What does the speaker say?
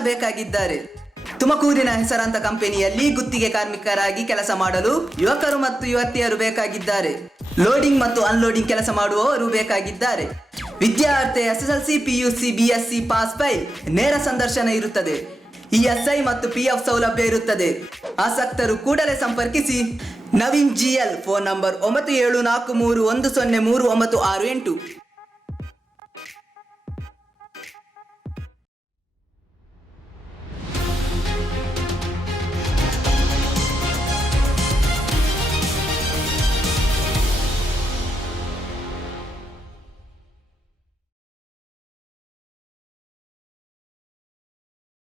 ಬೇಕಾಗಿದ್ದಾರೆ. ತುಮಕೂರಿನ ಹೆಸರಾಂತ ಕಂಪನಿಯಲ್ಲಿ ಗುತ್ತಿಗೆ ಕಾರ್ಮಿಕರಾಗಿ ಕೆಲಸ ಮಾಡಲು ಯುವಕರು ಮತ್ತು ಯುವತಿಯರು ಬೇಕಾಗಿದ್ದಾರೆ. ಲೋಡಿಂಗ್ ಮತ್ತು ಅನ್ಲೋಡಿಂಗ್ ಕೆಲಸ ಮಾಡುವವರು ಬೇಕಾಗಿದ್ದಾರೆ. ವಿದ್ಯಾರ್ಥಿ SSLC, PUC, BSc pass by ನೇರ ಸಂದರ್ಶನ ಇರುತ್ತದೆ. ESI ಮತ್ತು PF ಸೌಲಭ್ಯ ಇರುತ್ತದೆ. ಆಸಕ್ತರು ಕೂಡಲೇ ಸಂಪರ್ಕಿಸಿ. Naveen GL, phone number 9743103968.